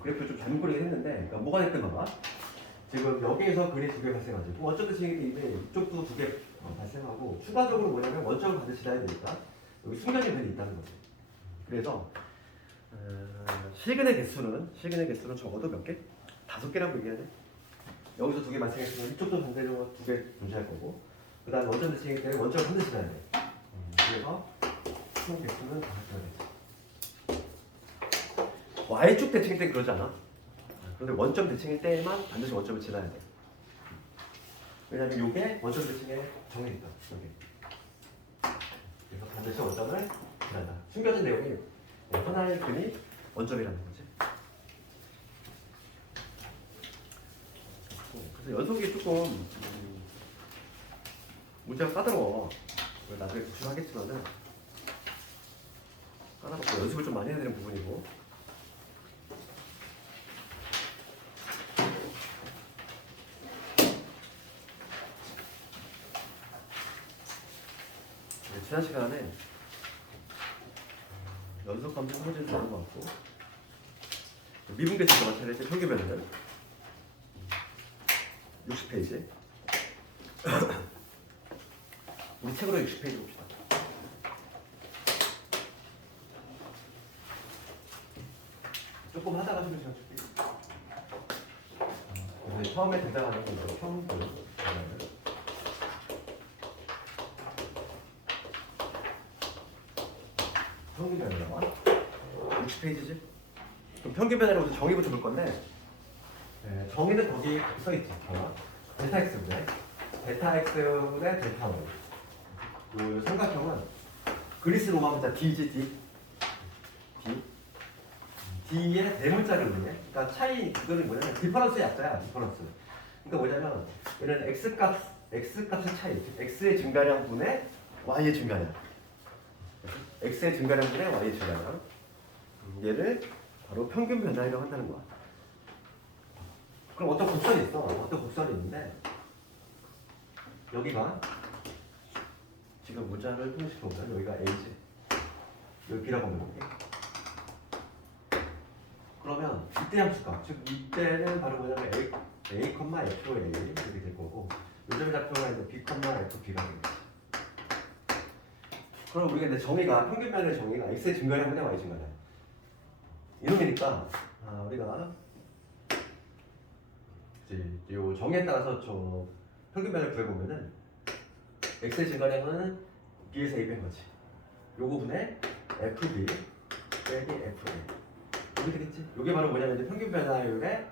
그래프를 좀 잘못 그리긴 했는데 그러니까 뭐가 됐든 봐봐. 지금 여기에서 그래 두 개 발생하지. 그럼 어쩌든 이제 이쪽도 두 개 발생하고 추가적으로 뭐냐면 원점을 반드시 놔야 되니까 여기 숨겨진 변이 있다는 거지. 그래서 실근의 개수는 적어도 몇 개? 5개라고 얘기하네. 여기서 두 개 발생했으면 이쪽도 반대로 두 개 존재할 거고 그 다음에 원점 대칭이기 때문에 원점을 반드시 놔야 돼. 그래서 총 개수는 5개가 되지. Y축 대칭일 때 그러지 않아? 그런데 원점 대칭일 때만 반드시 원점을 지나야 돼. 왜냐면 이게 원점 대칭에 정해 있다. 여기. 그래서 반드시 원점을 지난다. 숨겨진 내용이 하나의 근이 원점이라는 거지. 그래서 연속이 조금 문제가 까다로워. 나중에 구출하겠지만은 까다롭고 연습을 좀 많이 해야 되는 부분이고. 지난 시간에 연속 감정 소재를 나온 것 같고 미분계수 나타낼 때 평균변화는 60페이지 우리 책으로 60페이지 봅시다. 조금 하다가 좀 시간 줄게요. 그래서 처음에 등장하는 건 평균 변화라고 60페이지지? 그럼 평균 변화라고 정의부터 볼 건데 정의는 거기 써있지. 델타 x분의 델타 x분의 델타 y. 그 삼각형은 그리스 로마 문자 D지 D. D의 대문자를 의미해. 그러니까 차이 그거는 뭐냐면 디퍼런스의 약자야. 디퍼런스. 그러니까 뭐냐면 얘는 x값의 차이, x의 증가량 분의 y의 증가량. x의 증가량 분의 y의 증가량. 얘를 바로 평균 변화이라고 한다는 거야. 그럼 어떤 곡선이 있어. 어떤 곡선이 있는데 여기가 지금 문자를 통일시켜보면 여기가 a지. 여기 b라고 하면 볼게. 그러면 이때 함수값, 즉 이때는 바로 뭐냐면 a, fA 이렇게 될 거고 요점의 좌표가 있는 b, fb가 되겠지. 그럼 우리가 이제 정의가 평균변의 정의가 x의 증가량 분의 y 증가량 이놈이니까 우리가 이제 요 정의에 따라서 저 평균변을 구해보면은 x의 증가량은 b에서 a인 거지. 요거 분의 fb 빼기 fa 이게 되겠지. 이게 바로 뭐냐면 이제 평균 변화율의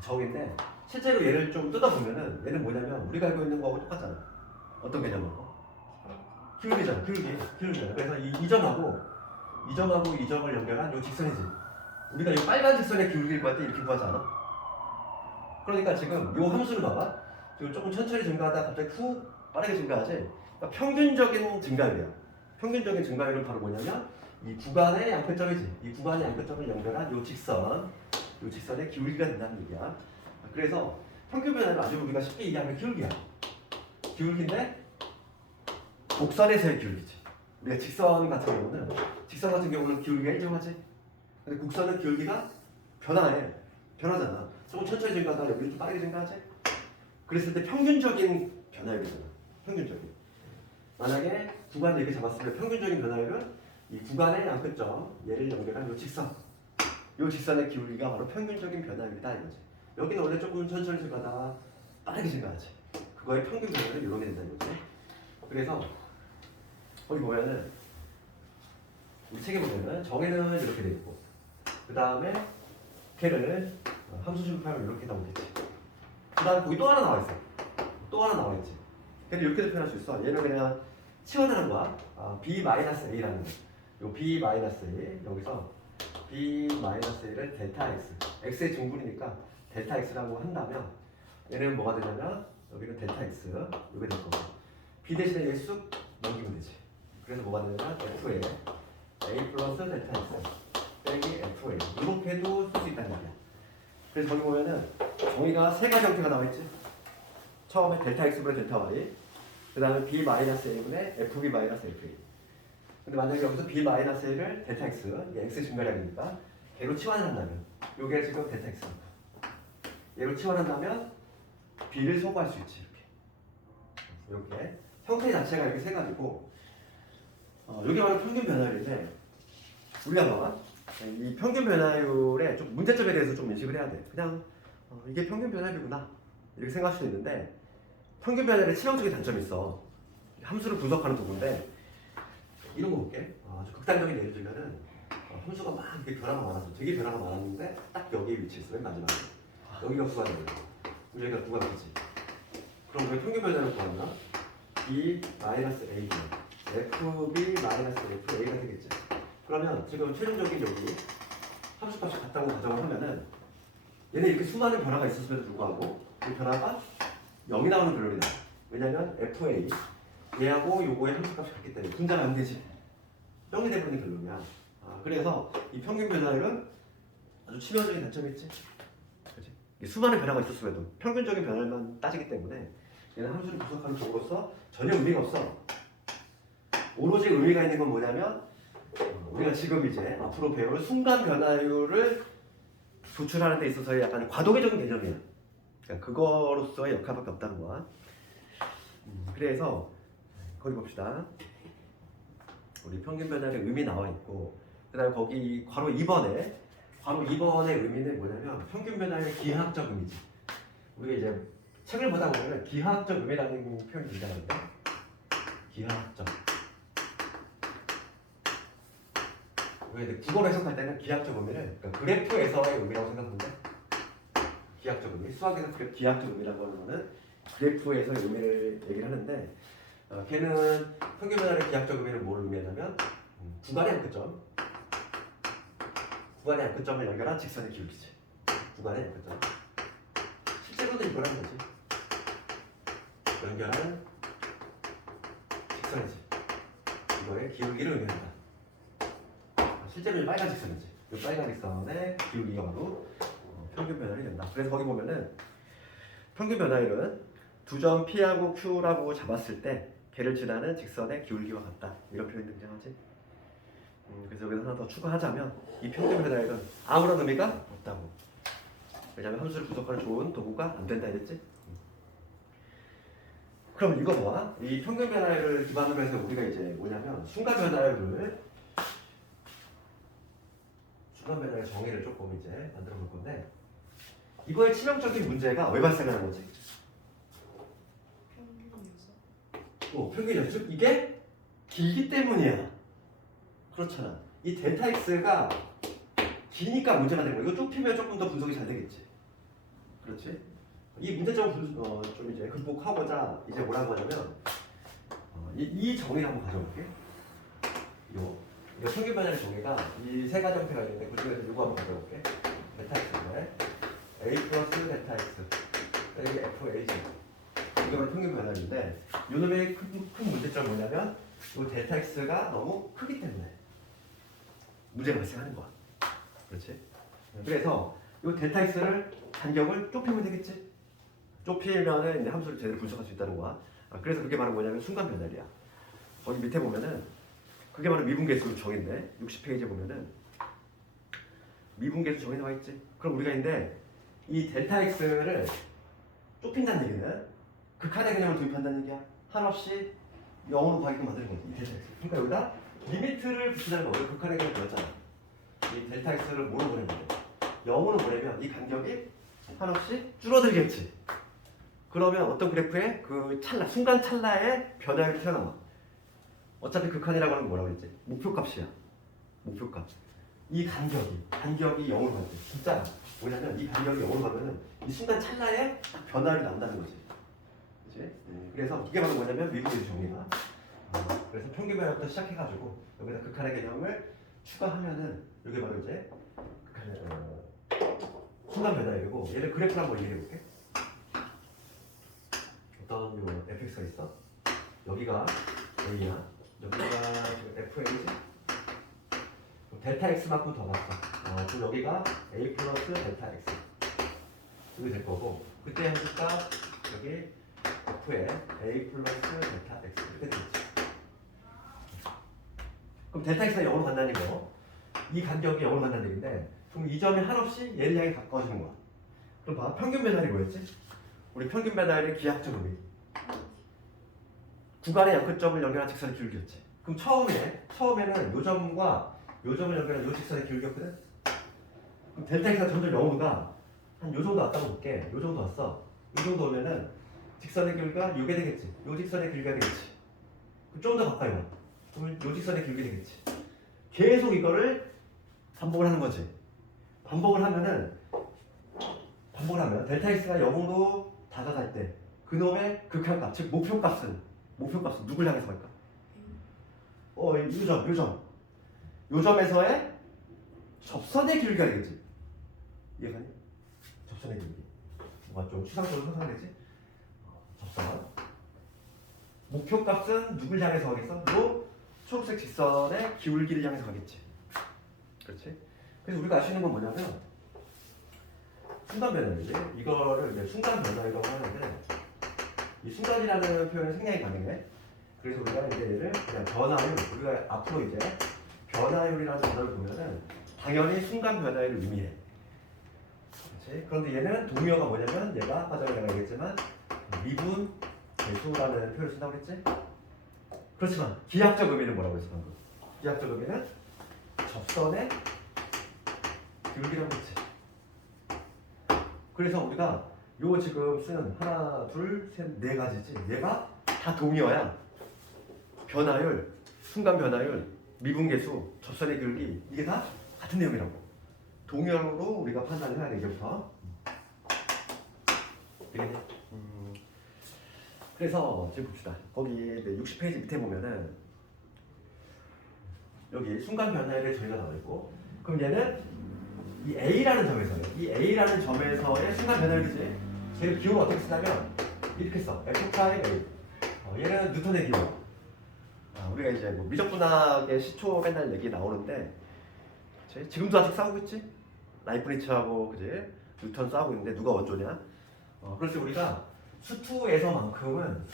정의인데 실제로 얘를 좀 뜯어보면은 얘는 뭐냐면 우리가 알고 있는 거하고 똑같잖아. 어떤 개념으로? 기울기잖아. 기울기잖아. 그래서 이 점하고 이 점을 연결한 요 직선이지. 우리가 이 빨간 직선의 기울기를 구할 때 이렇게 구하지 않아? 그러니까 지금 요 함수를 봐봐. 지금 조금 천천히 증가하다 갑자기 후 빠르게 증가하지. 그러니까 평균적인 증가율이야. 평균적인 증가율은 바로 뭐냐면 이 구간의 양표점이지. 이 구간의 양표점을 연결한 요 직선의 기울기가 된다는 얘기야. 그래서 평균 변화를 아주 우리가 쉽게 얘기하면 기울기야. 기울기인데 곡선에서의 기울기지. 우리가 직선 같은 경우는 기울기가 일정하지. 근데 곡선은 기울기가 변하잖아. 조금 천천히 증가하다가 여기 좀 빠르게 증가하지. 그랬을 때 평균적인 변화율이잖아. 평균적인. 만약에 구간을 이렇게 잡았으면 평균적인 변화율은 이 구간의 양표점 얘를 연결한 요 직선의 기울기가 바로 평균적인 변화율이다 이거지. 여기는 원래 조금 천천히 증가하다가 빠르게 증가하지. 그거의 평균 변화를 이렇게 된다는 거지. 그래서 거기 보면은 우리 책에 보면은 정의는 이렇게 돼 있고 그 다음에 걔를 함수 출입하면 이렇게 나오겠지. 그 다음에 거기 또 하나 나와 있어. 걔를 이렇게 표현할 수 있어. 얘는 그냥 치워내는 거야. b-a라는 거. 요 b-a 여기서 b-a를 델타 x x의 증분이니까 델타 x라고 한다면 얘는 뭐가 되냐면 여기는 델타 x 이게 될 거고 b 대신에 얘 쑥 넘기면 되지. 그래서 뭐가 되냐면 fa a 플러스 델타 x 빼기 fa 이렇게도 쓸 수 있다는 얘기야. 그래서 거기 보면은 정의가 세 가지 형태가 나와 있지. 처음에 델타 x분의 델타 y 그 다음에 b-a분의 fb-fa. 근데 만약에 여기서 b-a를 델타 x, 이게 x 증가량이니까 걔로 치환한다면 요게 지금 델타 x입니다. 얘로 치환한다면 b를 소거할 수 있지. 이렇게 형태 자체가 이렇게 세 가지고 여기 바로 평균 변화율인데 우리가 봐. 이 평균 변화율의 좀 문제점에 대해서 좀 인식을 해야 돼. 그냥 이게 평균 변화율이구나 이렇게 생각할 수도 있는데 평균 변화율의 치명적인 단점이 있어. 함수를 분석하는 도구인데 이런 거 볼게. 아주 극단적인 예를 들면은 함수가 막 이렇게 변화가 많아서 되게 변화가 많았는데 딱 여기에 위치했어. 맨 마지막에 여기가 구간이야. 여기가 구간이지. 그럼 우리가 평균 변화율을 구하나? b 마이너스 a fb 마이너스 fa가 되겠지. 그러면 지금 최종적인 여기 함수값이 같다고 가정을 하면은 얘네 이렇게 수많은 변화가 있었음에도 불구하고 이 변화가 0이 나오는 결론이 나와. 왜냐면 fa 얘하고 요거의 함수값이 같기 때문에 분자가 안 되지. 0이 되버리는 결론이야. 그래서 이 평균 변화율은 아주 치명적인 단점이 있지. 그렇지? 수많은 변화가 있었음에도 평균적인 변화만 따지기 때문에 얘는 함수를 분석하는 쪽으로서 전혀 의미가 없어. 오로지 의미가 있는 건 뭐냐면 우리가 지금 이제 앞으로 배울 순간 변화율을 도출하는 데 있어서의 약간 과도기적인 개념이야. 그러니까 그거로서의 역할밖에 없다는 거야. 그래서 거기 봅시다. 우리 평균 변화율의 의미 나와 있고 그 다음에 거기 괄호 2번의 의미는 뭐냐면 평균 변화율의 기하학적 의미지. 우리가 이제 책을 보다 보면 기하학적 의미라는 표현이 등장하는데 기하학적 우리가 국어로 해석할 때는 기하학적 의미를 그러니까 그래프에서의 의미라고 생각하는데 기하학적 의미 수학에서 기하학적 의미라고 하는 거는 그래프에서의 의미를 얘기를 하는데 걔는 평균 변화율의 기하학적 의미를 뭘 의미하냐면 구간의 한끗점을 연결한 직선의 기울기지. 구간의 한끗점 실제로는 이거라는 거지. 연결한 직선이지. 이거의 기울기를 의미한다. 실제로 이 빨간 직선이지. 이 빨간 직선의 기울기가 바로 평균 변화율이 된다. 그래서 거기 보면은 평균 변화율은 두 점 P하고 Q라고 잡았을 때 걔를 지나는 직선의 기울기와 같다. 이런 표현이 등장하지. 그래서 여기서 하나 더 추가하자면 이 평균 변화율은 아무런 의미가 없다고. 왜냐하면 함수를 분석하는 좋은 도구가 안 된다 이랬지. 그럼 이거 봐. 이 평균 변화율을 기반으로 해서 우리가 이제 뭐냐면 순간 변화율의 정의를 조금 이제 만들어 볼 건데 이거의 치명적인 문제가 왜 발생하는 거지? 평균 연습? 이게 길기 때문이야. 그렇잖아. 이 델타 x가 기니까 문제가 되는 거야. 이거 좁히면 조금 더 분석이 잘 되겠지. 그렇지? 이 문제점을 좀 이제 극복하고자 이제 뭐라고 하냐면 이 정의를 한번 가져볼게. 요 평균 변화의 정의가 이 세 가지 형태가 있는데 그 중에서 이거 한번 가져볼게. 델타 x인데 a 플러스 델타 x 빼기 faj 이게 바로 평균 변화인데 요놈의 큰 문제점은 뭐냐면 이 델타 x가 너무 크기 때문에 문제가 발생하는 거야. 그렇지? 그래서 이 델타 x를 간격을 좁히면 되겠지? 좁히면은 이제 함수를 제대로 분석할 수 있다는 거야. 그래서 그게 바로 뭐냐면 순간 변화율이야. 거기 밑에 보면은 그게 바로 미분계수 정의인데 60페이지에 보면은 미분계수 정의 나와 있지. 그럼 우리가 이제 이 델타 x를 좁힌다는 얘기는 극한의 개념을 도입한다는 얘기야. 한없이 0으로 가게끔 만드는 거지. 이 델타 x. 그러니까 여기다 리미트를 붙이자는 거야. 극한의 개념을 보였잖아. 이 델타 x를 뭐로 보내면 돼? 0으로 보내면 이 간격이 한없이 줄어들겠지. 그러면 어떤 그래프에 그 순간 찰나의 변화율이 튀어나와. 어차피 극한이라고 하는 건 뭐라고 그랬지? 목표값이야. 목표값. 이 간격이 0으로 가지. 진짜 뭐냐면 이 간격이 0으로 가면은 이 순간 찰나에 딱 변화율이 나온다는 거지. 그치? 그래서 이게 바로 뭐냐면 미분계수 정의야. 그래서 평균 변화부터 시작해가지고 여기다 극한의 개념을 추가하면은 이게 바로 이제 순간 변화율이고 얘를 그래프로 한번 이해해볼게. 어떤 요 fx가 있어? 여기가 a야. 여기가 지금 fa지. 델타 x만큼 더 갔어. 그럼 여기가 a 플러스 델타 x 이게 될 거고 그때 함수값 여기 f에 a 플러스 델타 x 이렇게 되겠지. 그럼 델타 x가 0으로 간다는 거 이 간격이 0으로 간다는 얘기인데 그럼 이 점이 한없이 얘를 향해 가까워지는 거야. 그럼 봐. 평균 배달이 뭐였지? 우리 평균 배달의 기하학적 의미. 구간의 역끝점을 연결한 직선의 기울기였지. 그럼 처음에는 요 점과 요 점을 연결한 요 직선의 기울기였거든? 그럼 델타 X가 점점 0으로가 한 요 정도 왔다고 볼게. 요 정도 왔어. 이 정도 오면은 직선의 길이가 요게 되겠지. 요 직선의 길이가 되겠지. 좀 더 가까이 와. 그러면 요 직선의 길이 되겠지. 계속 이거를 반복을 하는 거지. 반복을 하면 델타 X가 0으로 다가갈 때 그놈의 극한값, 즉 목표값은 누굴 향해서 갈까? 요 점에서의 접선의 길이가 되겠지. 이해가니? 접선의 길이. 뭔가 좀 추상적으로 상상되지? 접선. 목표값은 누굴 향해서 가겠어? 요 초록색 직선의 기울기를 향해서 가겠지. 그렇지? 그래서 우리가 알 수 있는 건 뭐냐면 순간 변화이지. 이거를 이제 순간 변화이라고 하는데 이 순간이라는 표현은 상당히 가능해. 그래서 우리가 이제 얘를 그냥 변화율, 우리가 앞으로 이제 변화율이라는 단어를 보면은 당연히 순간 변화율을 의미해. 그렇지? 그런데 얘는 동의어가 뭐냐면 얘가 아까 전에 내가 얘기했지만 미분 계수라는 표현을 쓴다고 했지? 그렇지만 기하학적 의미는 뭐라고 했어 방금? 기하학적 의미는 접선의 기울기라고 했지. 그래서 우리가 요 지금 쓰는 하나, 둘, 셋, 네 가지지. 얘가 다 동의어야. 변화율, 순간 변화율, 미분계수, 접선의 기울기 이게 다 같은 내용이라고. 동의어로 우리가 판단을 해야 돼 이제부터. 되겠네. 그래서 지금 봅시다. 거기 60페이지 밑에 보면은 여기 순간 변화율의 저희가 나와 있고, 그럼 얘는 이 A라는 점에서의 순간 변화율이지. 얘를 기호를 어떻게 쓰냐면 이렇게 써. F 프라임 A. 얘는 뉴턴의 기호. 우리가 이제 뭐 미적분학의 시초 맨날 얘기 나오는데, 그치? 지금도 아직 싸우고 있지? 라이프니츠하고 그지? 뉴턴 싸우고 있는데 누가 원조냐? 그래서 우리가 수투에서만큼은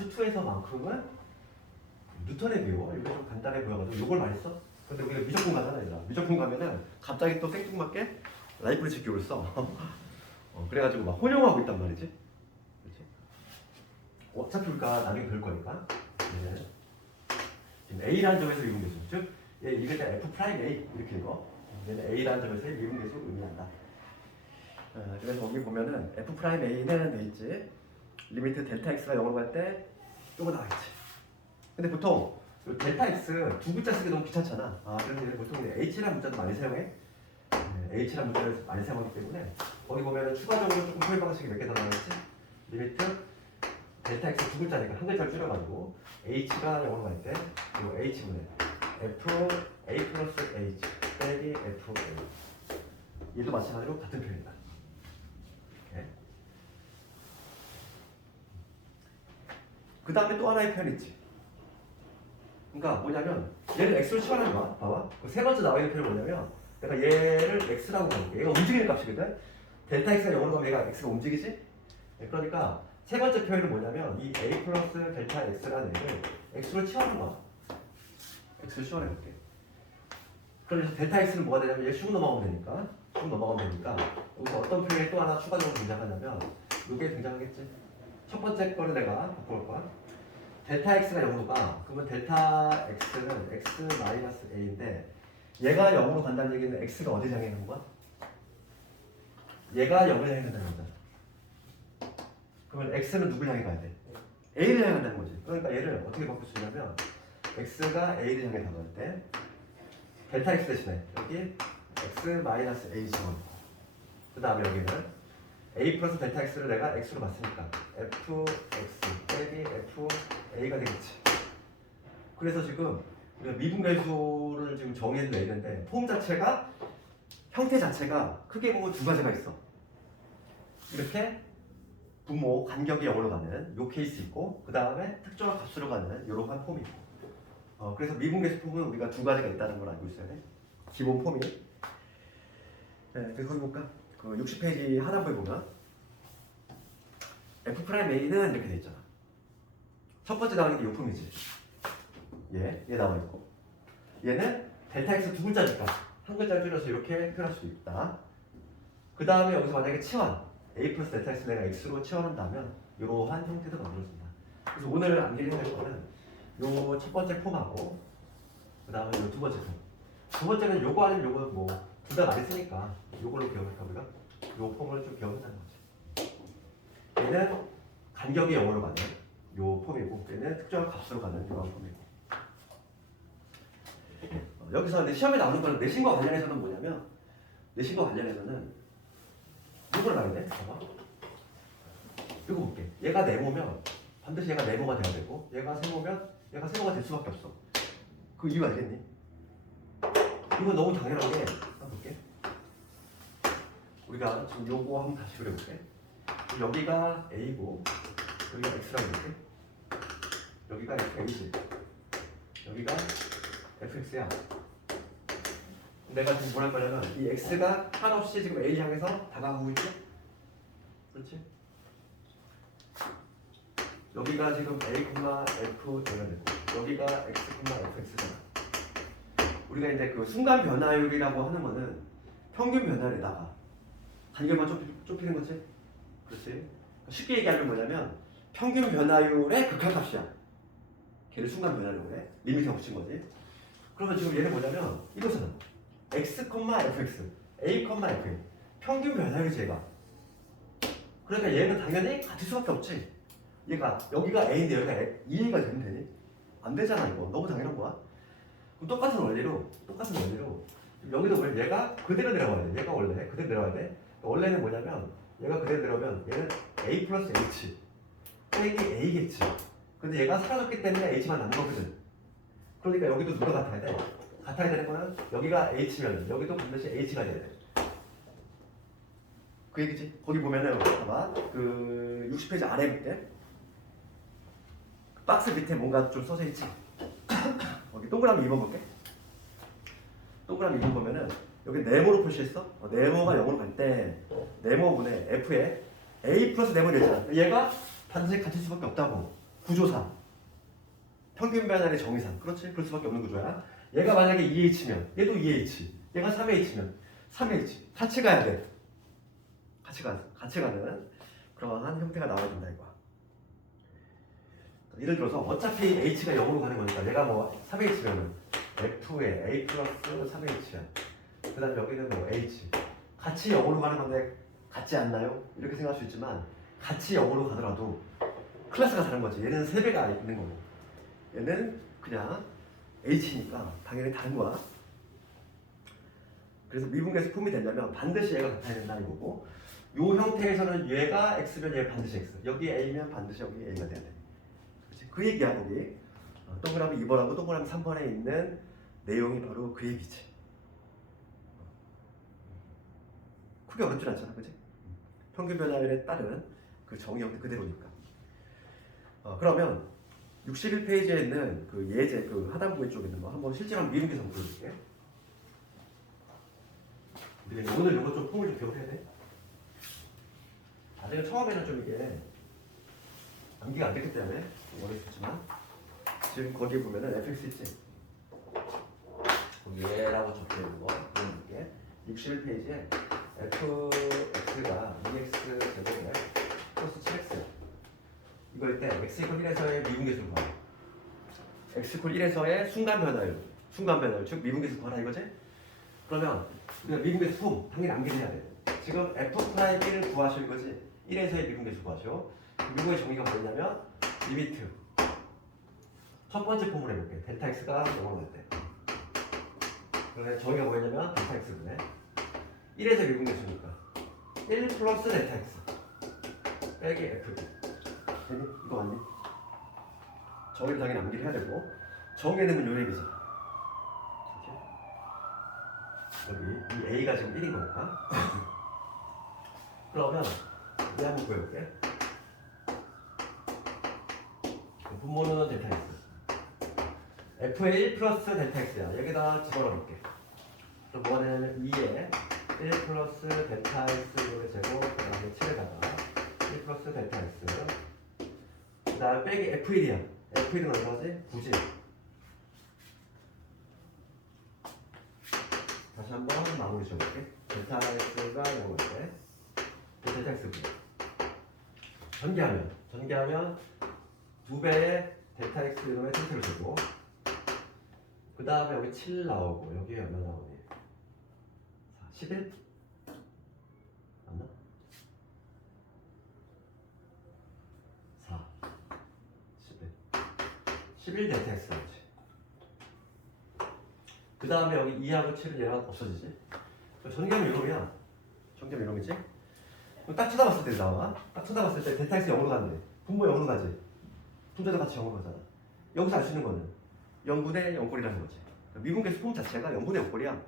뉴턴의 기호. 이거 좀 간단해 보여가지고 이걸 많이 써. 근데 우리가 미적분 가잖아, 얘들아. 미적분 가면은 갑자기 또 생뚱맞게 라이프니츠 기호를 써. 그래가지고 막 혼용하고 있단 말이지. 그렇지? 어차피 우리가 나중에 볼 거니까. 네. 지금 A라는 점에서 미분계수, 즉 이게 F 프라임 A 이렇게 읽어. 얘는 A라는 점에서의 미분계수를 의미한다. 그래서 거기 보면은 F 프라임 A는 돼 있지. 리미트 델타 X가 0으로 갈 때 요거 나와있지. 근데 보통 델타 X 두 글자 쓰기 너무 귀찮잖아. 그래서 얘는 보통 H라는 문자도 많이 사용해. H라는 문자를 많이 사용하기 때문에 거기 보면은 추가적으로 조금 표현 방식이 몇 개 더 나와있지. 리미트 델타 X 두 글자니까 한 글자를 줄여가지고 H가 0으로 갈 때 이 H분의 F A 플러스 H 빼기 F A. 얘도 마찬가지로 같은 표현이다. 그 다음에 또 하나의 표현이 있지. 그러니까 뭐냐면 얘를 x로 치환하는 거야. 봐봐. 그 세 번째 나와 있는 표현이 뭐냐면 내가 얘를 x라고 가볼게. 얘가 움직이는 값이거든. 델타 x가 0으로 가면 얘가 x가 움직이지? 그러니까 세 번째 표현은 뭐냐면 이 a 플러스 델타 x라는 애를 x로 치환하는 거야. x로 치환해볼게. 그래서 델타 x는 뭐가 되냐면 얘 슉 넘어가면 되니까 여기서 어떤 표현이 또 하나 추가적으로 등장하냐면 이게 등장하겠지. 첫 번째 거를 내가 바꿔볼 거야. 델타 x가 0으로 가. 그러면 델타 x는 x 마이너스 a인데 얘가 0으로 간다는 얘기는 x가 어디 향해 있는 거야? 얘가 0을 향해 간다는 거잖아. 그러면 x는 누굴 향해 가야 돼? a를 향해 간다는 거지. 그러니까 얘를 어떻게 바꿀 수 있냐면 x가 a를 향해 다가갈 때 델타 x 대신에 여기 x 마이너스 a 지원. 그 다음에 여기는 a 플러스 델타 x를 내가 x로 봤으니까 fx 빼기 fa가 되겠지. 그래서 지금 우리가 미분계수를 지금 정의해서 내는데 폼 자체가 형태 자체가 크게 보면 두 가지가 있어. 이렇게 부모 간격이 0으로 가는 요 케이스 있고, 그 다음에 특정한 값으로 가는 이러한 폼이 있고. 그래서 미분계수 폼은 우리가 두 가지가 있다는 걸 알고 있어야 돼. 기본 폼이. 네, 그래서 거기 볼까? 그 60페이지 하단부에 보면 F 프라임 A는 이렇게 돼 있잖아. 첫 번째 나오는 게 요 폼이지. 얘 나와 있고, 얘는 델타 X 두 글자니까 한 글자 줄여서 이렇게 표현할 수도 있다. 그 다음에 여기서 만약에 치환 a 플러스 델타 x 내가 x로 치환한다면 이러한 형태도 만들어진다. 그래서 오늘 암기해야 될 거는 요 첫 번째 폼하고 그 다음에 요 두 번째 폼. 두 번째는 요거 아니면 요거 뭐 둘 다 많이 쓰니까 요걸로 배우니까 우리가 요 폼을 좀 배운다는 거지. 얘는 간격이 0으로 가는 요 폼이고 얘는 특정한 값으로 가는 이런 폼이고. 여기서 근데 시험에 나오는 거는 내신과 관련해서는 뭐냐면 내신과 관련해서는 이걸 봐야 돼. 봐봐. 이거 볼게. 얘가 네모면 반드시 얘가 네모가 돼야 되고 얘가 세모면 얘가 세모가 될 수밖에 없어. 그 이유 알겠니? 이거 너무 당연하게 한번 볼게. 우리가 지금 요거 한번 다시 그려볼게. 여기가 A고 여기가 X라고 이렇게 여기가 A지 여기가 FX야. 내가 지금 뭐랄 거냐면 이 X가 한없이 지금 A 향해서 다가가고 있지? 그렇지? 여기가 지금 A, F 되고 여기가 X, FX잖아. 우리가 이제 그 순간 변화율이라고 하는 거는 평균 변화율에다가 간격만 좁히는 거지? 그렇지? 쉽게 얘기하면 뭐냐면 평균 변화율의 극한값이야. 걔를 순간 변화율에 리미트가 붙인 거지. 그러면 지금 얘는 뭐냐면 이것은 x, fx, a, f 평균 변화율이지 얘가. 그러니까 얘는 당연히 같을 수밖에 없지. 얘가 여기가 a인데 여기가 2a가 되면 되니? 안 되잖아 이거. 너무 당연한 거야. 그럼 똑같은 원리로 여기도 그래. 얘가 그대로 내려와야 돼. 얘가 원래 그대로 내려와야 돼. 원래는 뭐냐면 얘가 그대로 내려오면 얘는 a 플러스 h 빼기 a겠지. 근데 얘가 사라졌기 때문에 h만 남은 거거든. 그러니까 여기도 누가 같아야 돼? 같아야 되는 거는 여기가 h면 여기도 반드시 h가 돼야 돼. 그 얘기지. 거기 보면은 봐봐. 그 60페이지 아래 밑에 박스 밑에 뭔가 좀 써져 있지. 거기 동그라미 2번 볼게. 동그라미 2번 보면은 여기 네모로 표시했어. 네모가 0으로 갈 때 네모분의 f에 a 플러스 네모를 했잖아. 얘가 반드시 같을 수밖에 없다고. 구조상 평균 변화의 정의상. 그렇지? 그럴 수밖에 없는 구조야. 얘가 만약에 2h면 얘도 2h, 얘가 3h면 3h 같이 가야 돼. 같이 가는 그러한 형태가 나와야 된다 이거야. 예를 들어서 어차피 h가 0으로 가는 거니까 얘가 뭐 3h면은 f에 a 플러스 3h야. 그 다음에 여기는 뭐 h 같이 0으로 가는 건데 같지 않나요? 이렇게 생각할 수 있지만 같이 0으로 가더라도 클래스가 다른 거지. 얘는 3배가 있는 거고 얘는 그냥 h니까 당연히 다른 거야. 그래서 미분계에서 폼이 되려면 반드시 얘가 같아야 된다는 거고 요 형태에서는 얘가 x면 얘 반드시 x 여기 a면 반드시 여기 a가 돼야 돼. 그치? 그 얘기야 거기. 동그라미 2번하고 동그라미 3번에 있는 내용이 바로 그 얘기지. 크게 어렵진 않잖아, 그치? 평균 변화율에 따른 그 정의 형태 그대로니까. 그러면 61페이지에 있는 그 예제 그 하단부에 쪽에 있는 거 한번 실제로 한번 미분계에서 한번 보여줄게. 우리가 오늘 이거 좀 폼을 좀 기억해야 돼. 나중에 처음에는 좀 이게 암기가 안 됐기 때문에 어렵겠지만 지금 거기에 보면은 fx 있지? 얘라고 적혀있는 거 보여줄게. 61페이지에 fx가 2x 제곱에 플러스 7x야. 이걸 때 x 이퀄 1에서의 미분계수를 구하라. x 이퀄 1에서의 순간 변화율 즉 미분계수 구하라 이거지? 그러면 우리가 미분계수 폼 당연히 암기해야 돼. 지금 f'1을 구하실 거지? 1에서의 미분계수 구하시오. 미분의 정의가 뭐냐면 리미트 첫 번째 폼을 해볼게. 델타 x가 0으로 갈 때. 그러면 정의가 뭐냐면 델타 x분의 1에서 미분계수니까 1 플러스 델타 x 빼기 f. 되니? 이거 맞니? 정의를 당연히 암기를 해야 되고 정의에 넣으면 요 얘기지. 여기 이 a가 지금 1인 거니까 그러면 얘 한번 보여볼게. 분모는 델타 x f의 1 플러스 델타 x야. 여기다 집어넣을게. 그럼 뭐가 되냐면 2에 1 플러스 델타 x의 제곱 그 다음에 7에다가 1 플러스 델타 x 그 다음에 빼기 f1이야. f1은 얼마지? 9지. 다시 다시 한번 마무리 지어볼게. 데타 x가 0일 때 데타 x 전개하면 2배의 데타 x 이놈의 텐트를 주고 그 다음에 여기 7 나오고 여기에 얼마 나오니? 11? 맞나? 4 11 데타 x 나오지. 그 다음에 여기 2하고 7은 얘랑 없어지지. 전개하면 이놈이야. 전개하면 이놈이지. 딱 쳐다봤을 때 나와. 딱 쳐다봤을 때 데타 x 0으로 가는데 분모 0으로 가지. 분자도 같이 0으로 가잖아. 여기서 알 수 있는 거는 0분의 0꼴이라는 거지. 미분계수 폼 자체가 0분의 0꼴이야.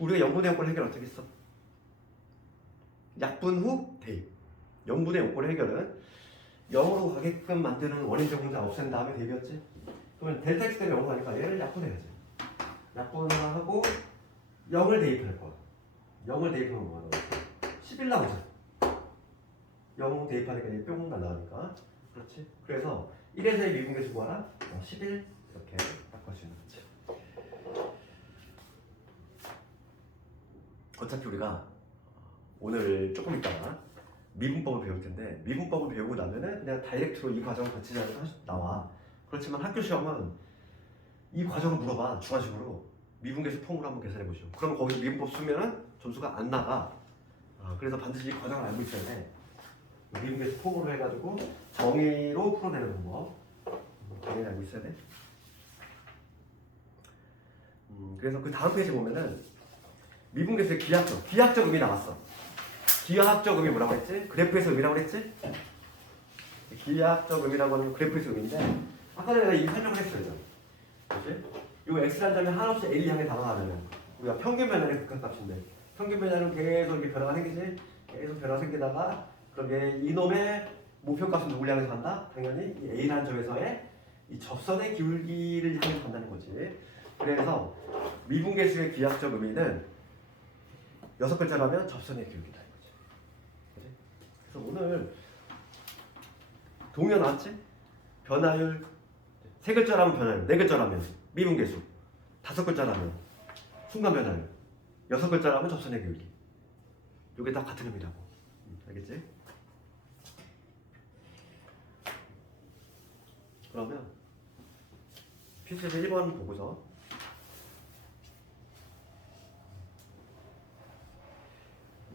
우리가 0분의 0꼴 해결 어떻게 했어? 약분 후 대입. 0분의 0꼴 해결은 0으로 가게끔 만드는 원인적 분자 없앤 다음에 대입이었지. 그러면 델타 x 때문에 0으로 가니까 얘를 약분해야지. 약분을 하고 0을 대입할 거야. 0을 대입하면 뭐가 나오지? 11 나오지. 0 대입하니까 얘 뿅 날라가니까. 그렇지. 그래서 1에서의 미분계수 구하라. 11 이렇게 바꿔 주는 거지. 어차피 우리가 오늘 조금 있다가 미분법을 배울 텐데 미분법을 배우고 나면은 그냥 다이렉트로 이 과정을 거치지 않아도 나와. 그렇지만 학교 시험은 이 과정을 물어봐. 주관식으로 미분계수 폼으로 한번 계산해 보시오. 그러면 거기서 미분법 쓰면은 점수가 안 나가. 그래서 반드시 이 과정을 알고 있어야 돼. 미분계수 폼으로 해가지고 정의로 풀어내는 방법 당연히 알고 있어야 돼. 그래서 그 다음 페이지 보면은 미분계수의 기하학적 의미 나왔어. 기하학적 의미 뭐라고 했지? 그래프에서 의미라고 했지? 기하학적 의미라고 하는 그래프에서 의미인데 아까 전에 내가 이 설명을 했어요. 그렇지? 이 x라는 점이 한없이 a를 향해 다가가면 우리가 평균 변화의 극한값인데 평균 변화는 계속 이렇게 변화가 생기지? 계속 변화가 생기다가 그럼 얘 이놈의 목표값은 누굴 향해서 간다? 당연히 이 a라는 점에서의 이 접선의 기울기를 향해서 간다는 거지. 그래서 미분계수의 기하학적 의미는 6글자로 하면 접선의 기울기다 이거지. 그치? 그래서 오늘 동요 나왔지? 변화율 3글자로 하면 변화율, 4글자로 하면 미분계수, 5글자로 하면 순간 변화율, 6글자로 하면 접선의 기울기. 이게 다 같은 의미라고. 알겠지? 그러면 필수에서 1번 보고서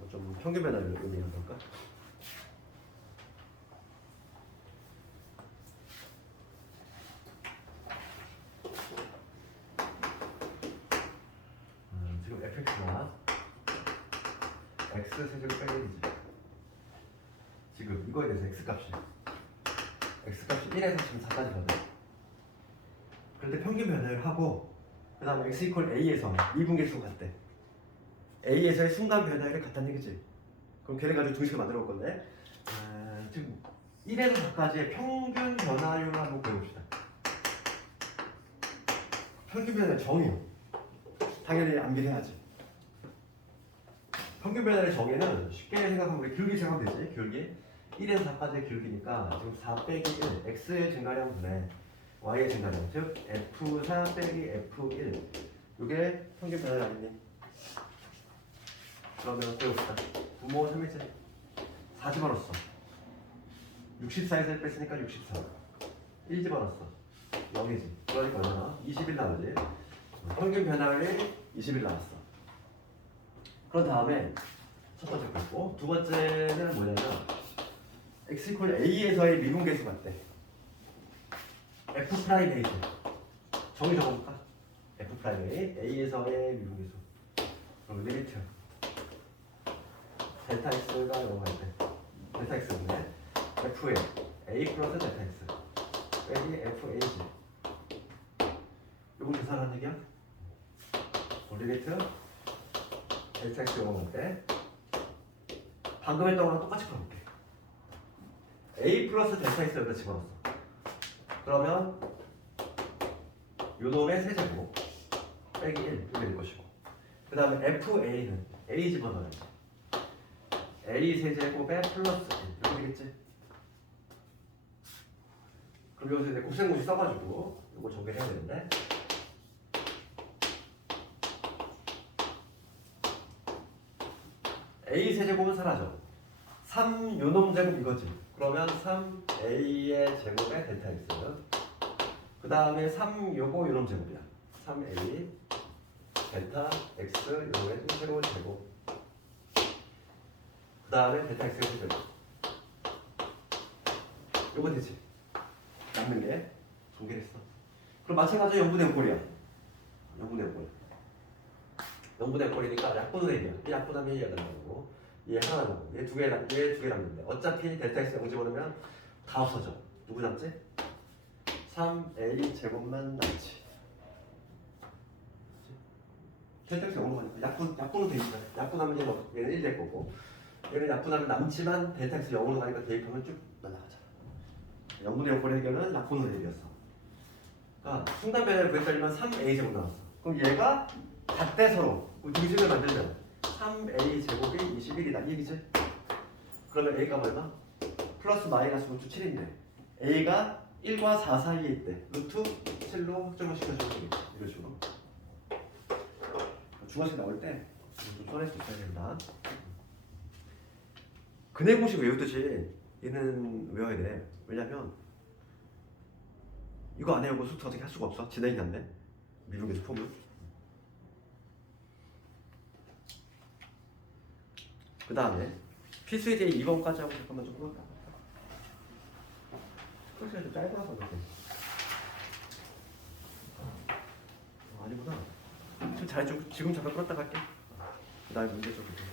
좀 평균 변화를 의미하는 걸까? 지금 fx가 x 세제곱 빼기 1이지. 지금 이거에 대해서 x값이 1에서 지금 4까지거든. 그런데 평균 변화를 하고 그 다음에 x 이퀄 a에서 미분계수 같대. a에서의 순간 변화율이 같다는 얘기지. 그럼 걔네 가지고 등식을 만들어 볼 건데 지금 1에서 4까지의 평균 변화율을 한번 배워봅시다. 평균 변화의 정의요. 당연히 암기해야지. 평균 변화의 정의는 쉽게 생각하면 우리 기울기 생각하면 되지. 기울기 1에서 4까지의 기울기니까 지금 4 빼기 1 x의 증가량 분의 y의 증가량 즉 f4 빼기 f1 이게 평균 변화율 아니니? 그러면 빼봅시다. 분모 3이지 4 집어넣었어. 64에서 1 뺐으니까 64 1 집어넣었어 0이지. 그러니까 얼마나? 21 나오지. 평균 변화율이 21 나왔어. 그런 다음에 첫 번째 거 있고 두 번째는 뭐냐면 x 이퀄 a에서의 미분계수 같대. f 프라임 a 정의 적어볼까? f 프라임 a a에서의 미분계수. 그럼 리미트 델타 x가 0 할 때 델타 x분의 f의 a 플러스 델타 x 빼기 fa지. 이걸 계산하는 얘기야? 리미트 델타 x 0 할 때 방금 했던 거랑 똑같이 풀어볼게. a 플러스 델타 x 여기다 집어넣었어. 그러면 요놈의 세제곱 빼기 1 이렇게 될 것이고 그 다음에 fa는 a 집어넣어야지. a 세제곱에 플러스 1 이렇게 되겠지. 그럼 여기서 이제 곱셈공식 써가지고 이거 정리해야 되는데 A 세제곱은 사라져. 3 요놈 제곱 이거지. 그러면 3A의 제곱에 델타 X. 그 다음에 3 요거 요놈 제곱이야. 3A 델타 X 요놈의 통째로 제곱. 그 다음에 델타 X의 제곱. 요거 되지. 남는 게 동결했어. 그럼 마찬가지로 0분의 5꼴이야. 0분의 5꼴. 0분의 5꼴이니까 약분은 1이야. 이 약분하면 1이가 된다고. 얘 하나 남고 얘 두 개 남는데 어차피 델타 X 0 집어넣으면 다 없어져. 누구 남지? 3A 제곱만 남지. 델타 X 0으로 가니까 약분은 돼 있어. 약분하면 얘는 1 될 거고 얘는 약분하면 남지만 델타 X 0으로 가니까 대입하면 쭉 날아가잖아. 0분의 5꼴의 해결은 약분으로 해결했어. 그러니까 순간변을 구했더니만 3A 제곱 나왔어. 그럼 얘가 같대 서로 등식을 만들면 3A 제곱이 21이다 이 얘기지? 그러면 A가 얼마? 플러스 마이너스 루트 7인데 A가 1과 4 사이에 있대. 루트 7로 확정을 시켜주면 되겠지. 이런 식으로 중학생 나올 때 좀 써낼 수 있어야 된다. 근해 공식 외우듯이 얘는 외워야 돼. 왜냐면 이거 안 외우고 수트 어떻게 할 수가 없어. 진행이 안 돼. 미국에서 폼을. 그 다음에 필수에 대해 2번까지 하고 잠깐만 좀 볼까? 필수가 좀 짧아서 그렇게. 아니구나. 지금 잠깐 끌었다 갈게. 그 다음에 문제 좀 볼게.